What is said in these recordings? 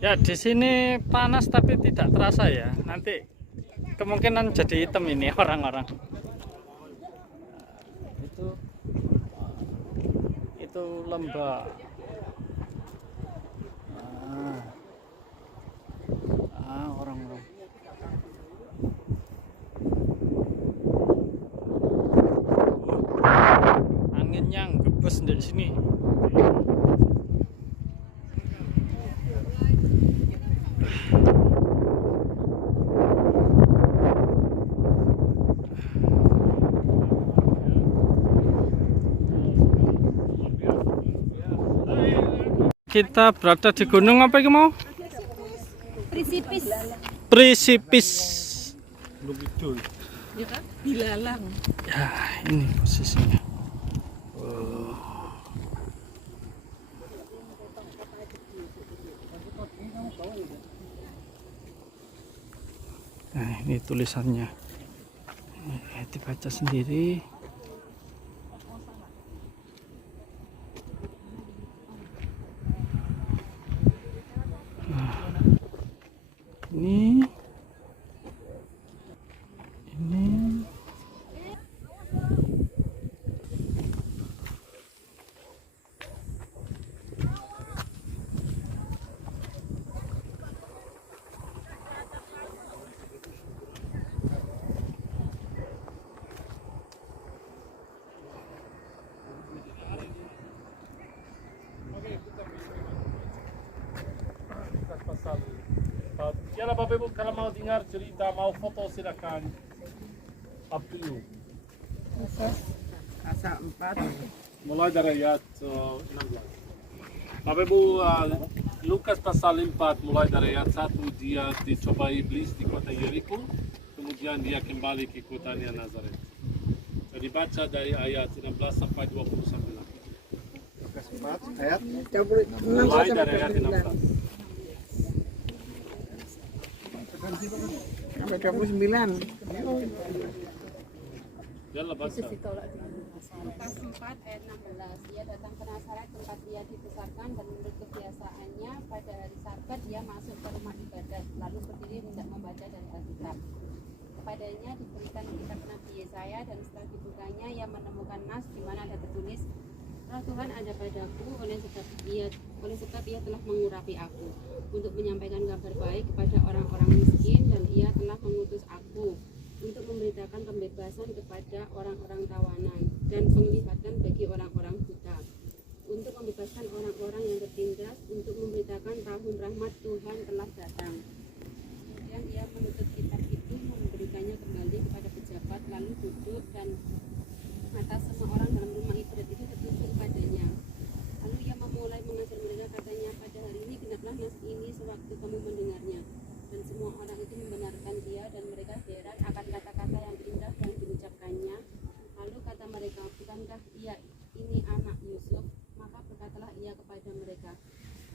Ya, di sini panas tapi tidak terasa ya. Nanti kemungkinan jadi hitam ini orang-orang. Itu lembah. Orang-orang. Anginnya ngebus di sini. Kita berada di gunung apa ini mau? Prisipis. Prisipis. Ya kan? Dilalang. Ya, ini posisinya. Oh. Nah, ini tulisannya. Ini dibaca sendiri. Ini Ya lah Bapak Ibu, kalau mau dengar cerita, mau foto silakan. Up to you. Asa 4. Mulai dari ayat 16. Bapak Ibu, Lukas pasal 4 mulai dari ayat 1 dia dicoba iblis di kota Yeriko, kemudian dia kembali ke kotanya Nazaret. Jadi baca dari ayat 16 sampai 29. Lukas 4 ayat Mulai dari ayat 16. Sampai 29. Janganlah baca. Lukas 4 ayat 16. Ia datang ke Nazaret tempat dia dibesarkan dan menurut kebiasaannya pada hari Sabat dia masuk ke rumah ibadat lalu berdiri hendak membaca dari Alkitab. Kepadanya diberikan kitab Nabi Yesaya dan setelah dibukanya ia menemukan nas di mana ada tertulis, Roh Tuhan ada padaku oleh sebab ia telah mengurapi aku untuk menyampaikan kabar baik kepada orang-orang miskin dan ia telah mengutus aku untuk memberitakan pembebasan kepada orang-orang tawanan dan penglihatan bagi orang-orang buta, untuk membebaskan orang-orang yang tertindas, untuk memberitakan tahun rahmat Tuhan telah datang. Kemudian ia menutup kitab itu, memberikannya kembali kepada pejabat, lalu duduk dan mata semua orang dalam rumah ibadat itu tertuju padanya. Lalu ia memulai mengajar mereka, katanya, pada hari ini genaplah nas ini sewaktu kamu mendengarnya. Dan semua orang itu membenarkan dia dan mereka heran akan kata-kata yang indah yang diucapkannya. Lalu kata mereka, bukankah ia ini anak Yusuf? Maka berkatalah ia kepada mereka,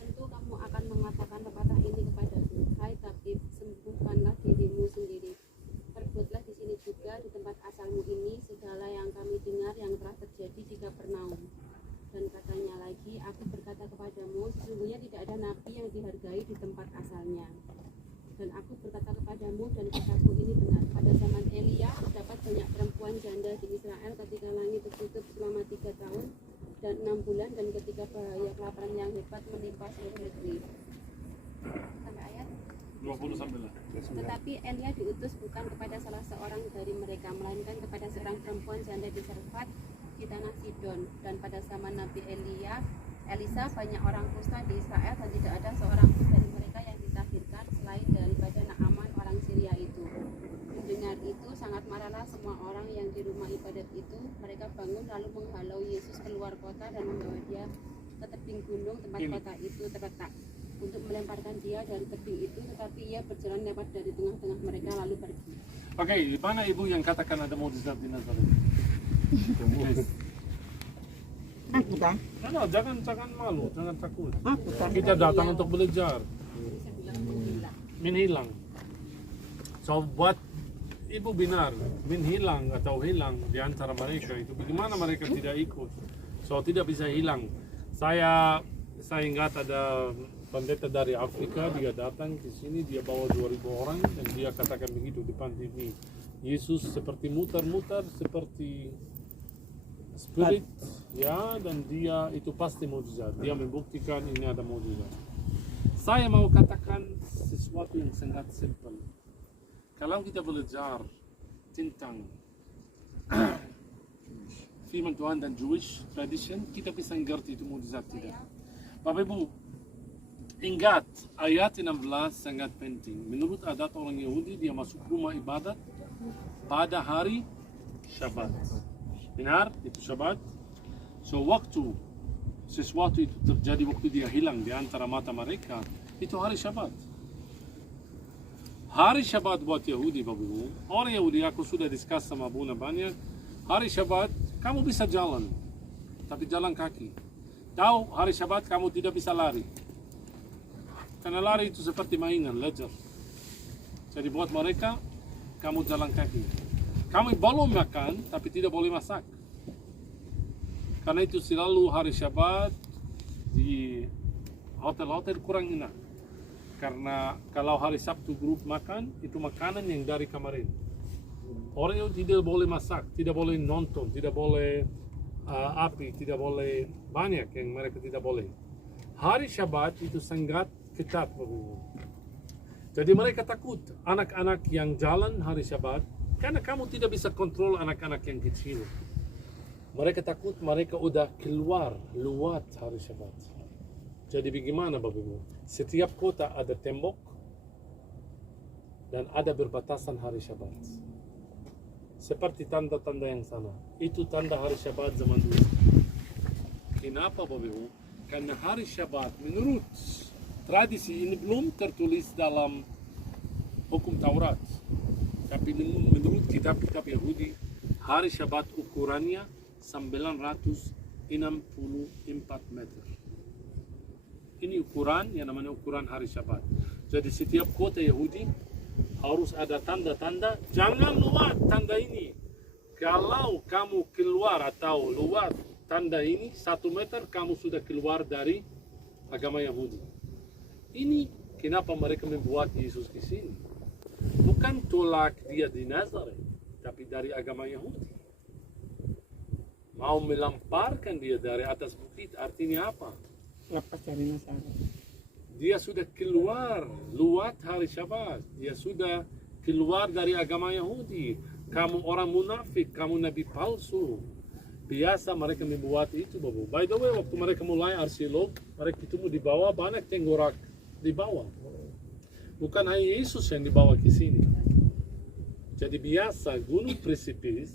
tentu kamu akan mengatakan pepatah ini kepadaku, hai tabib, sembuhkanlah dirimu sendiri. Perbuatlah di sini juga di tempat asalmu ini segala yang kami dengar yang telah terjadi di Kapernaum. Dan katanya lagi, aku berkata kepadamu, sesungguhnya tidak ada nabi yang dihargai di tempat asalnya. Dan aku berkata kepadamu dan kataku ini benar, pada zaman Elia terdapat banyak perempuan janda di Israel ketika langit tertutup selama 3 tahun dan 6 bulan dan ketika bahaya kelaparan yang hebat menimpa seluruh negeri. Sampai ayat 29. Tetapi Elia diutus bukan kepada salah seorang dari mereka, melainkan kepada seorang perempuan janda di Sarfat di tanah Sidon. Dan pada zaman Nabi Elisa banyak orang kusta di Israel dan tidak ada seorang pun dari mereka yang ditahirkan selain daripada Naaman orang Syria itu. Mendengar itu sangat marahlah semua orang yang di rumah ibadat itu. Mereka bangun lalu menghalau Yesus keluar kota dan membawa dia ke tebing gunung tempat kota itu terletak untuk melemparkan dia dari tebing itu, tetapi ia berjalan lewat dari tengah-tengah mereka lalu pergi. Oke, di mana ibu yang katakan ada mukjizat di Nazaret? Aku kan? No, jangan malu, jangan takut. Aku kan? Kita datang untuk belajar. Menghilang. So buat ibu benar, menghilang atau hilang di antara mereka itu bagaimana mereka tidak ikut. So tidak bisa hilang. Saya ingat ada pendeta dari Afrika, dia datang ke sini, dia bawa 2000 orang dan dia katakan begitu depan TV. Yesus seperti muter-muter seperti spirit ya, dan dia itu pasti mukjizat. Dia membuktikan ini ada mukjizat. Saya mau katakan sesuatu yang sangat simpel. Kalau kita belajar tentang firman Tuhan dan Jewish tradition, kita bisa mengerti itu mukjizat tidak. Bapak Ibu, ingat ayat 16 sangat penting. Menurut adat orang Yahudi, dia masuk rumah ibadat pada hari Syabat. Benar? Itu Syabat. So waktu sesuatu itu terjadi, waktu dia hilang di antara mata mereka, itu hari Syabat. Hari Syabat buat Yahudi, Bapak Ibu. Orang Yahudi, aku sudah diskus sama Buna banyak. Hari Syabat, kamu bisa jalan, tapi jalan kaki. Tahu, hari Syabat kamu tidak bisa lari. Karena lari itu seperti mainan, leisure. Jadi buat mereka, kamu jalan kaki. Kamu boleh makan, tapi tidak boleh masak. Karena itu selalu hari Syabat di hotel-hotel kurang enak. Karena kalau hari Sabtu grup makan, itu makanan yang dari kemarin. Orang yang tidak boleh masak, tidak boleh nonton, tidak boleh api, tidak boleh banyak yang mereka tidak boleh. Hari Syabat itu sangat ketat. Jadi mereka takut anak-anak yang jalan hari Syabat, karena kamu tidak bisa kontrol anak-anak yang kecil. Mereka takut mereka udah keluar luat hari Syabat. Jadi bagaimana Bapak Ibu? Setiap kota ada tembok dan ada berbatasan hari Syabat. Seperti tanda-tanda yang sana. Itu tanda hari Syabat zaman dulu. Kenapa Bapak Ibu? Karena hari Syabat menurut tradisi ini belum tertulis dalam hukum Taurat. Tapi menurut kitab-kitab Yahudi, hari Syabat ukurannya 964 meter. Ini ukuran yang namanya ukuran hari Syabat. Jadi setiap kota Yahudi harus ada tanda-tanda. Jangan luat tanda ini. Kalau kamu keluar atau luat tanda ini 1 meter, kamu sudah keluar dari agama Yahudi. Ini kenapa mereka membuat Yesus di sini. Bukan tolak dia di Nazaret, tapi dari agama Yahudi. Mau melemparkan dia dari atas bukit, artinya apa? Lepas dari Nazaret. Dia sudah keluar luat hari Syabat. Dia sudah keluar dari agama Yahudi. Kamu orang munafik, kamu nabi palsu. Biasa mereka membuat itu, Bapak. By the way, waktu mereka mulai arkeolog, mereka ketemu di bawah banyak tenggorak di bawah. Bukan hanya Yesus yang dibawa ke sini. Jadi biasa gunung presipis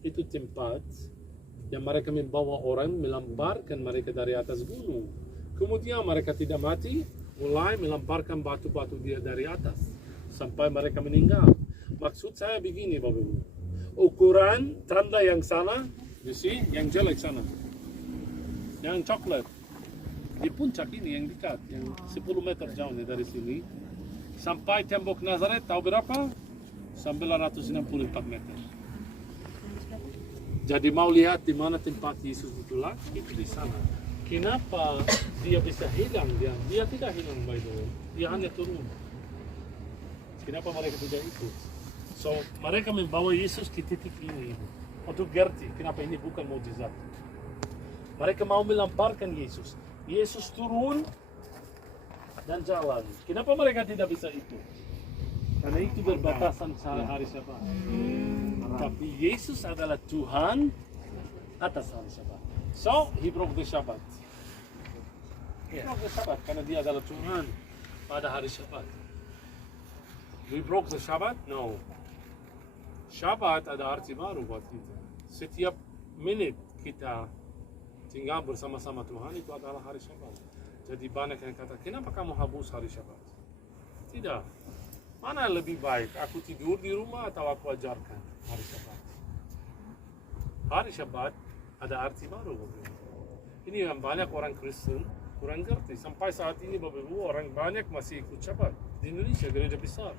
itu tempat yang mereka membawa orang, melemparkan mereka dari atas gunung. Kemudian mereka tidak mati, mulai melemparkan batu-batu dia dari atas sampai mereka meninggal. Maksud saya begini Bapak Ibu. Ukuran tanda yang sana, you see, yang jelek sana. Yang coklat. Di puncak ini yang dekat, yang 10 meter jauhnya dari sini. Sampai tembok Nazaret, tahu berapa? 964 meter. Jadi mau lihat di mana tempat Yesus ditolak, itu di sana. Kenapa dia bisa hilang? Dia tidak hilang by the way. Dia hanya turun. Kenapa mereka tidak ikut? So mereka membawa Yesus ke titik ini untuk gerti. Kenapa ini bukan mukjizat? Mereka mau melemparkan Yesus. Yesus turun dan jalan. Kenapa mereka tidak bisa ikut? Karena itu berbatasan hari Syabat. Tapi Yesus adalah Tuhan atas hari Syabat. So, he broke the Shabbat. He broke the Shabbat karena dia adalah Tuhan pada hari Syabat. We broke the Shabbat? No. Syabat ada arti baru buat kita. Setiap menit kita tinggal bersama-sama Tuhan itu adalah hari Syabat. Jadi banyak yang kata, kenapa kamu hapus hari Syabat? Tidak. Mana lebih baik? Aku tidur di rumah atau aku ajarkan hari Syabat? Hari Syabat ada arti baru. Ini yang banyak orang Kristen kurang ngerti. Sampai saat ini Bapak Ibu, orang banyak masih ikut Syabat. Di Indonesia gereja besar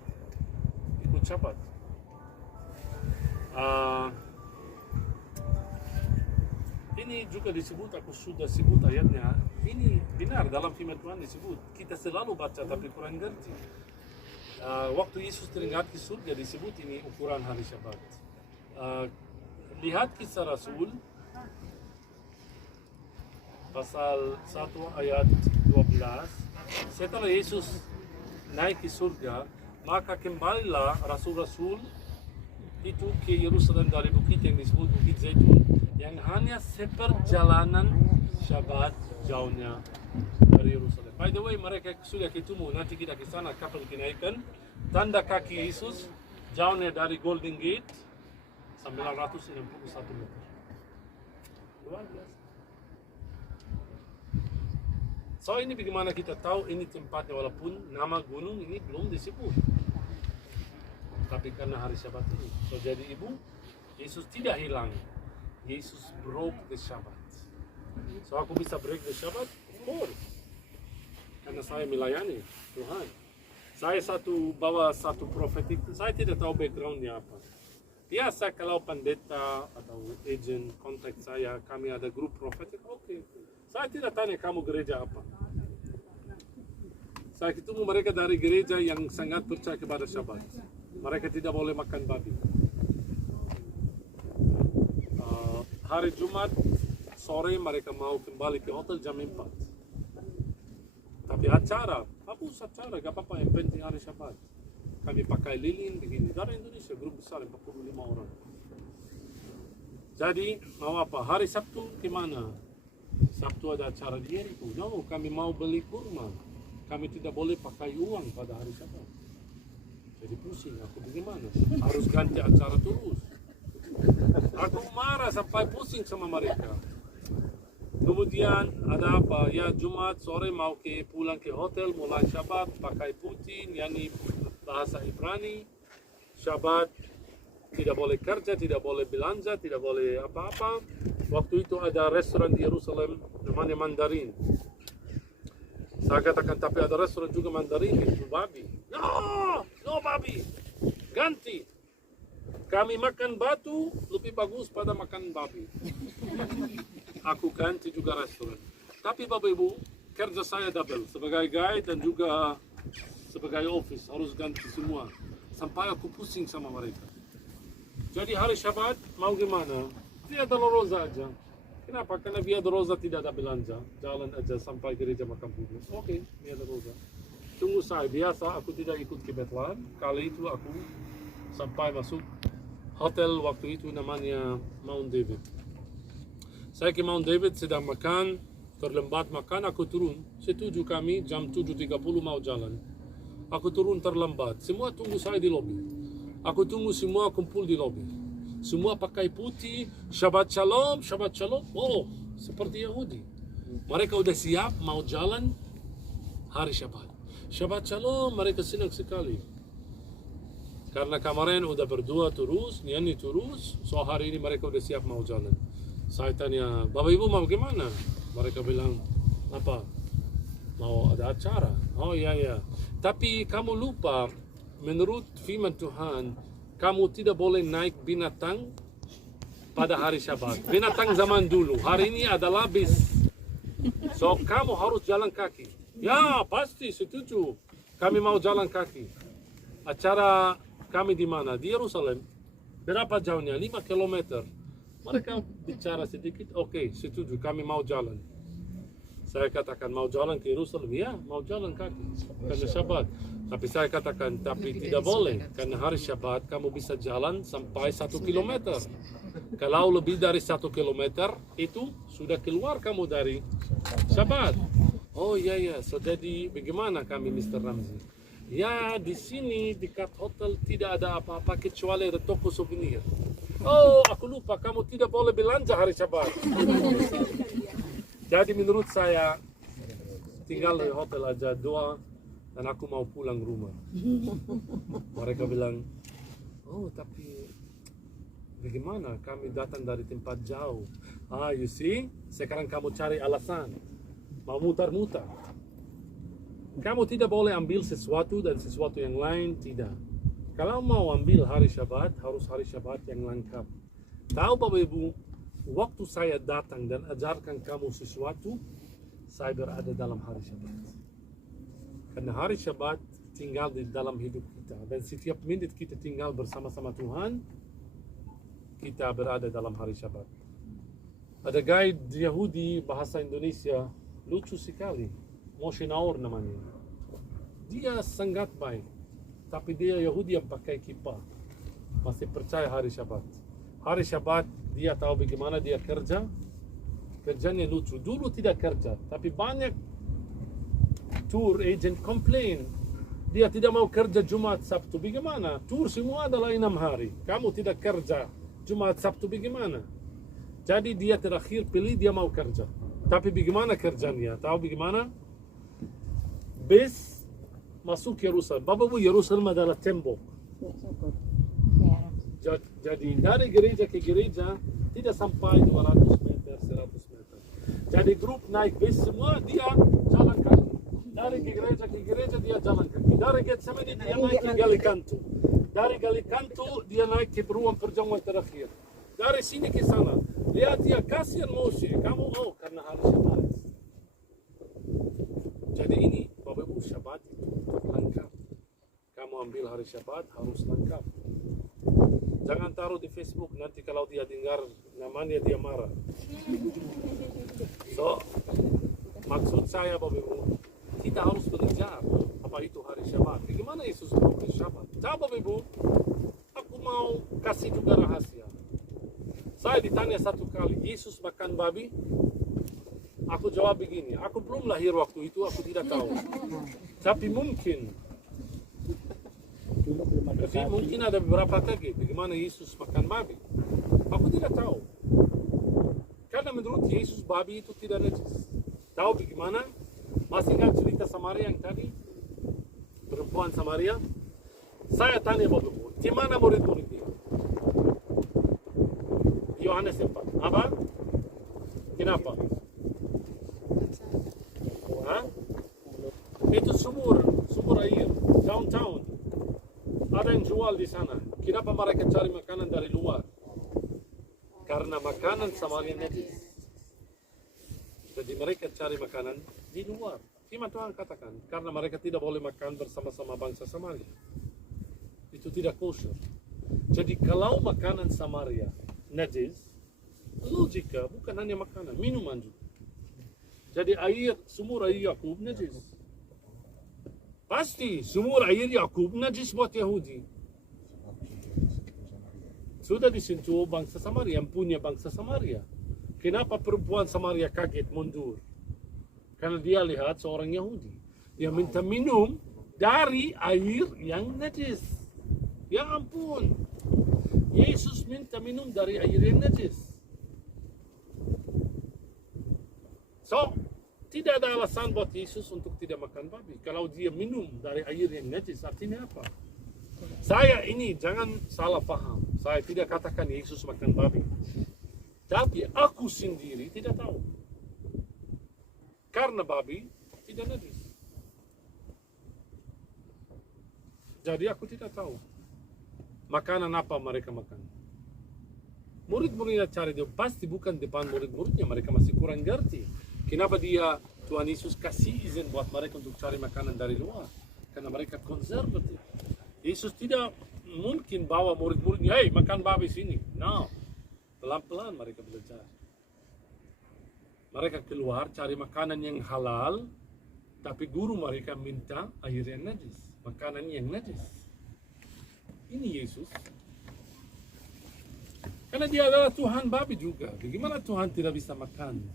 ikut Syabat. Ini ini juga disebut, aku sudah sebut ayatnya, ini benar dalam firman Tuhan disebut. Kita selalu baca tapi kurang ngerti. Waktu Yesus teringat di surga disebut ini ukuran hari Syabat. Lihat Kisah Rasul pasal 1 ayat 12. Setelah Yesus naik ke surga, maka kembalilah rasul-rasul itu ke Yerusalem dari bukit yang disebut Bukit Zaitun, yang hanya seperjalanan Syabat jauhnya dari Yerusalem. By the way, mereka sudah ketemu, nanti kita ke sana kapal kenaikan, tanda kaki Yesus jauhnya dari Golden Gate 961 meter. Luar biasa. So ini bagaimana kita tahu ini tempatnya, walaupun nama gunung ini belum disebut, tapi karena hari Syabat ini. So jadi ibu, Yesus tidak hilang, Yesus broke the Shabbat. So aku bisa break the Shabbat? Of course. Karena saya melayani Tuhan. Saya bawa satu profetik, saya tidak tahu backgroundnya apa. Biasa kalau pendeta atau agent kontak saya, kami ada grup profetik, oke. Saya tidak tanya kamu gereja apa. Saya ketemu mereka dari gereja yang sangat percaya kepada Syabat. Mereka tidak boleh makan babi. Hari Jumat sore mereka mau kembali ke hotel jam 4. Tapi acara, hapus acara, gak apa-apa, yang penting hari Syabat. Kami pakai lilin begini. Dari Indonesia, grup besar 45 orang. Jadi, mau apa? Hari Sabtu gimana? Sabtu ada acara di Jericho. No, kami mau beli kurma. Kami tidak boleh pakai uang pada hari Syabat. Jadi pusing, aku bagaimana? Harus ganti acara terus. Aku marah sampai pusing sama mereka. Kemudian ada apa? Ya Jumat sore mau pulang ke hotel, mulai Syabat, pakai putih, nyanyi bahasa Ibrani. Syabat tidak boleh kerja, tidak boleh belanja, tidak boleh apa-apa. Waktu itu ada restoran di Yerusalem namanya Mandarin. Saya katakan, tapi ada restoran juga Mandarin itu babi. No babi, ganti. Kami makan batu lebih bagus pada makan babi. Aku ganti juga restoran. Tapi Bapak Ibu, kerja saya double sebagai guide dan juga sebagai office, harus ganti semua. Sampai aku pusing sama mereka. Jadi hari Syabat mau gimana? Via Dolorosa aja. Kenapa? Karena Via Dolorosa tidak ada belanja. Jalan aja sampai gereja makam kudus. Oke, Via Dolorosa. Tunggu saya, biasa aku tidak ikut ke Bethlehem. Kali itu aku sampai masuk hotel waktu itu namanya Mount David. Saya ke Mount David sedang makan, terlambat makan, aku turun. Setuju kami jam 7.30 mau jalan. Aku turun terlambat, semua tunggu saya di lobi. Aku tunggu semua kumpul di lobi. Semua pakai putih, Shabbat Shalom, Shabbat Shalom. Oh, seperti Yahudi. Mereka udah siap mau jalan hari Syabat. Shabbat Shalom, mereka senang sekali. Karena kemarin udah berdua terus, nyanyi terus, so hari ini mereka udah siap mau jalan. Saya tanya, Bapak Ibu mau gimana? Mereka bilang, apa? Mau ada acara? Oh iya. Tapi kamu lupa, menurut firman Tuhan, kamu tidak boleh naik binatang pada hari Syabat. Binatang zaman dulu, hari ini adalah bis. So kamu harus jalan kaki. Ya pasti, setuju. Kami mau jalan kaki. Acara kami di mana? Di Yerusalem. Berapa jauhnya? 5 km. Mereka bicara sedikit, oke, setuju, kami mau jalan. Saya katakan, mau jalan ke Yerusalem? Ya, mau jalan kaki, karena Syabat. Tapi saya katakan, tapi tidak boleh, karena hari Syabat kamu bisa jalan sampai 1 km. Kalau lebih dari 1 km, itu sudah keluar kamu dari Syabat. Oh iya, so jadi bagaimana kami Mr. Ramzi? Ya, di sini dekat hotel tidak ada apa-apa kecuali ada toko souvenir. Oh, aku lupa, kamu tidak boleh belanja hari Syabat. Jadi menurut saya, tinggal di hotel aja doa, dan aku mau pulang rumah. Mereka bilang, oh tapi bagaimana kami datang dari tempat jauh. You see, sekarang kamu cari alasan. Mau mutar-mutar. Kamu tidak boleh ambil sesuatu dan sesuatu yang lain, tidak. Kalau mau ambil hari Syabat, harus hari Syabat yang lengkap. Tahu Bapak Ibu, waktu saya datang dan ajarkan kamu sesuatu, saya berada dalam hari Syabat. Karena hari Syabat tinggal di dalam hidup kita, dan setiap menit kita tinggal bersama-sama Tuhan, kita berada dalam hari Syabat. Ada guide Yahudi bahasa Indonesia, lucu sekali, Moshe Naor namanya. Dia sangat baik, tapi dia Yahudi yang pakai kippah, masih percaya hari Syabat. Hari Syabat dia tahu bagaimana dia kerja, kerjanya lucu. Dulu tidak kerja, tapi banyak tour agent komplain, dia tidak mau kerja Jumat Sabtu. Bagaimana? Tour semua adalah 6 hari, kamu tidak kerja Jumat Sabtu, bagaimana? Jadi dia terakhir pilih dia mau kerja. Tapi bagaimana kerjanya? Tahu bagaimana? Bus masuk Yerusalem. Bapak Bu, Yerusalem adalah tembok. Jadi dari gereja ke gereja tidak sampai 200 meter, 100 meter. Jadi grup naik bus semua, dia jalan kaki. Dari ke gereja dia jalan kaki. Dari Getsemani dia naik ke Galikantu. Dari Galikantu dia naik ke ruang perjamuan terakhir. Dari sini ke sana. Lihat dia, kasihan Moshe, kamu karena hari Syabat. Jadi ini Bapak Ibu, Syabat itu lengkap. Kamu ambil hari Syabat harus lengkap. Jangan taruh di Facebook, nanti kalau dia dengar namanya dia marah. So, maksud saya Bapak Ibu, kita harus belajar apa itu hari Syabat. Bagaimana Yesus memberi Syabat? Tahu Bapak Ibu, aku mau kasih juga rahasia. Saya ditanya satu kali, Yesus makan babi? Aku jawab begini, aku belum lahir waktu itu, aku tidak tahu. Tapi mungkin ada beberapa kali bagaimana Yesus makan babi. Aku tidak tahu. Karena menurut Yesus babi itu tidak najis. Tahu bagaimana? Masih ingat cerita Samaria yang tadi? Perempuan Samaria? Saya tanya Bapak Ibu, di mana murid-muridnya? Yohanes 4. Apa? Kenapa? Hah? Itu sumur air, downtown. Ada yang jual di sana. Kenapa mereka cari makanan dari luar? Karena makanan Samaria najis. Jadi mereka cari makanan di luar. Firman Tuhan katakan, karena mereka tidak boleh makan bersama-sama bangsa Samaria. Itu tidak kosher. Jadi kalau makanan Samaria najis, logika bukan hanya makanan, minuman juga. Jadi sumur air Yakub najis. Pasti sumur air Yakub najis buat Yahudi. Sudah disentuh bangsa Samaria, yang punya bangsa Samaria. Kenapa perempuan Samaria kaget mundur? Karena dia lihat seorang Yahudi. Dia minta minum dari air yang najis. Ya ampun. Yesus minta minum dari air yang najis. So, tidak ada alasan buat Yesus untuk tidak makan babi. Kalau dia minum dari air yang najis, artinya apa? Saya ini jangan salah paham. Saya tidak katakan Yesus makan babi. Tapi aku sendiri tidak tahu. Karena babi tidak najis. Jadi aku tidak tahu. Makanan apa mereka makan. Murid-muridnya cari dia, pasti bukan depan murid-muridnya, mereka masih kurang ngerti. Kenapa Tuhan Yesus kasih izin buat mereka untuk cari makanan dari luar? Karena mereka konservatif. Yesus tidak mungkin bawa murid-muridnya, hey makan babi sini. No, pelan-pelan mereka belajar. Mereka keluar cari makanan yang halal, tapi guru mereka minta air yang najis, makanan yang najis. Ini Yesus. Karena dia adalah Tuhan babi juga. Bagaimana Tuhan tidak bisa makan?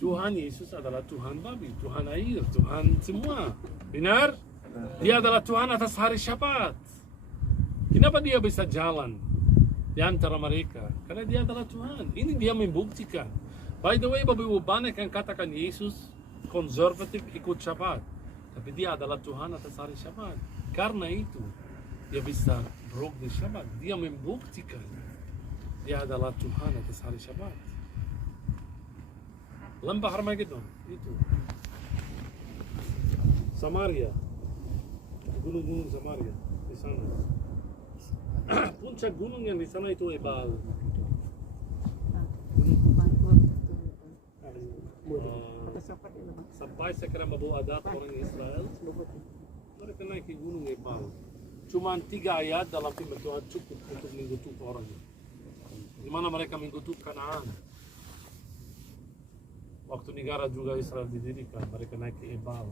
Tuhan Yesus adalah Tuhan babi, Tuhan air, Tuhan semua. Benar? Dia adalah Tuhan atas hari Syabat. Kenapa dia bisa jalan di antara mereka? Karena dia adalah Tuhan. Ini dia membuktikan. By the way, Bapak Ibu, banyak yang katakan Yesus konservatif ikut Syabat. Tapi dia adalah Tuhan atas hari Syabat. Karena itu, dia bisa brok di Syabat. Dia membuktikan dia adalah Tuhan atas hari Syabat. Lembah Harmagedon itu Samaria, gunung-gunung Samaria di sana. Puncak gunung yang di sana itu Ebal. sampai sekarang bawa adat orang Israel, mereka naik ke Gunung Ebal. Cuma 3 ayat dalam firman Tuhan cukup untuk mengutuk orangnya. Di mana mereka mengutuk Kanaan. Waktu negara juga Israel didirikan, mereka naik ke Ebal,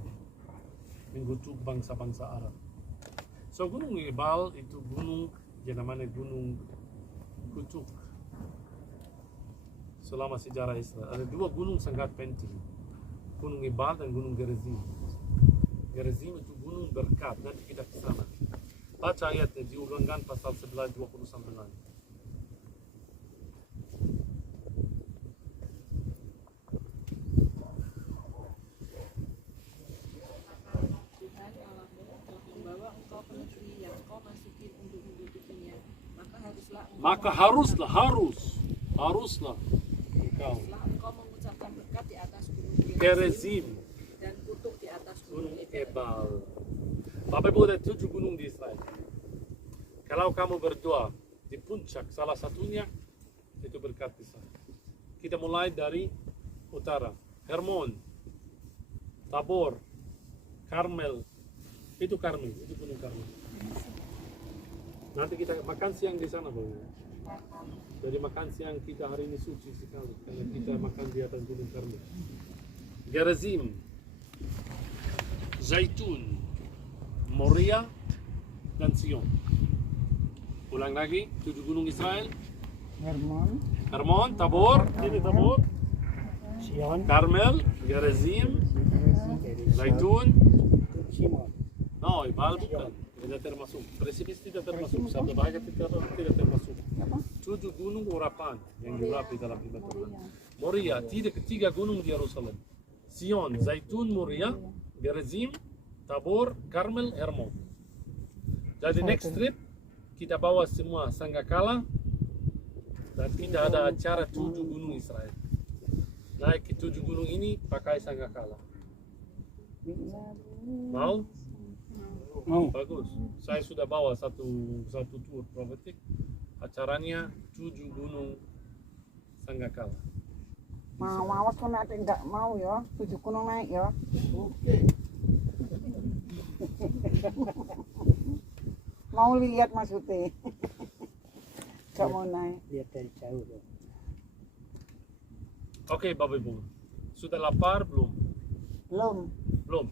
mengutuk bangsa-bangsa Arab. So Gunung Ebal itu gunung yang namanya Gunung Kutuk. Selama sejarah Israel ada 2 gunung sangat penting, Gunung Ebal dan Gunung Gerizim. Gerizim itu gunung berkat, nanti kita ke sana. Baca ayatnya di Ulangan pasal 11:29. Tuhan Allahmu telah membawa engkau ke negeri yang kau masukin untuk mendudukinya, maka haruslah engkau mengucapkan berkat di atas gunung Gerizim dan kutuk di atas Gunung gunung Ebal. Ebal. Bapak Ibu ada 7 gunung di Israel. Kalau kamu berdoa di puncak salah satunya, itu berkat di sana. Kita mulai dari utara, Hermon, Tabor, Karmel. Itu Karmel, itu Gunung Karmel. Nanti kita makan siang di sana, Bapak. Jadi makan siang kita hari ini suci sekali karena kita makan di atas Gunung Karmel. Gerizim, Zaitun, Moria, dan Sion. Ulang lagi, 7 gunung Israel. Hermon, Tabor, ini Tabor, Sion, Karmel, Gerizim, Zaitun. No, Ebal bukan, tidak termasuk. Presibis tidak termasuk, Sabda Bahaya tidak termasuk. 7 gunung urapan yang diurapi dalam firman Tuhan. Moria, 3 gunung di Yerusalem. Sion, Zaitun, Moria, Gerizim, Tabor, Karmel, Hermon. Jadi next trip kita bawa semua Sanggakala dan kita ada acara 7 gunung Israel. Naik ke 7 gunung ini pakai Sanggakala. Mau? Bagus. Saya sudah bawa satu tour profetik. Acaranya 7 gunung Sanggakala. mau awas kok nek enggak mau ya, 7 gunung naik ya. Mau lihat maksudnya. Gak mau naik. Lihat dari jauh. Oke, Bapak Ibu. Sudah lapar belum? Belum. Belum.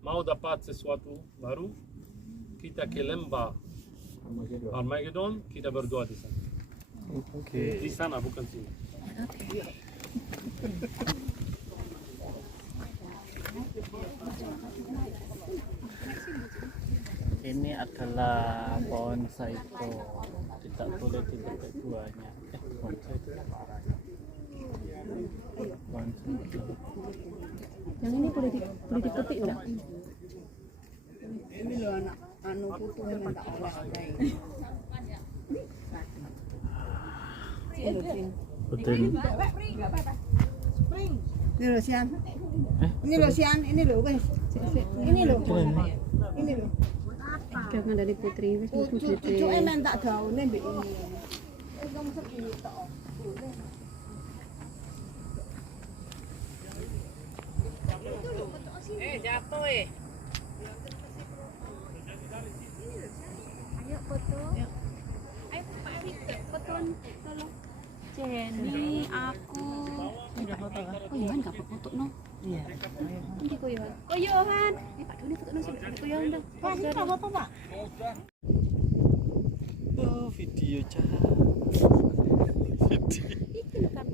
Mau dapat sesuatu baru? Kita ke lembah Armageddon, kita berdoa di sana. Oke. Di sana bukan sini. Ini adalah pohon saito, tidak boleh dipetik buahnya. Pohon saito. Pohon saito. Yang ini boleh dipetik enggak? Ini loh anak anu putu yang tak olah Betul. Ini loh Sian. Ini loh Sian, ini loh wes. Ini loh. Ini loh. Jangan dari putri wis mlebu Cucu emen tak daune mbek ini. Kamu sepi tok. Jatuh Ayo foto. Ayo Pak Erik foto tolong. Jenny, aku. Udah foto kan? Oh Yohan gak foto no. Iya. Nanti ko Yohan. Oh Yohan. Pak Doni foto no sih. Ko Yohan dah. Pak, ini apa Pak? Oh, video cah. Video. Itu kan.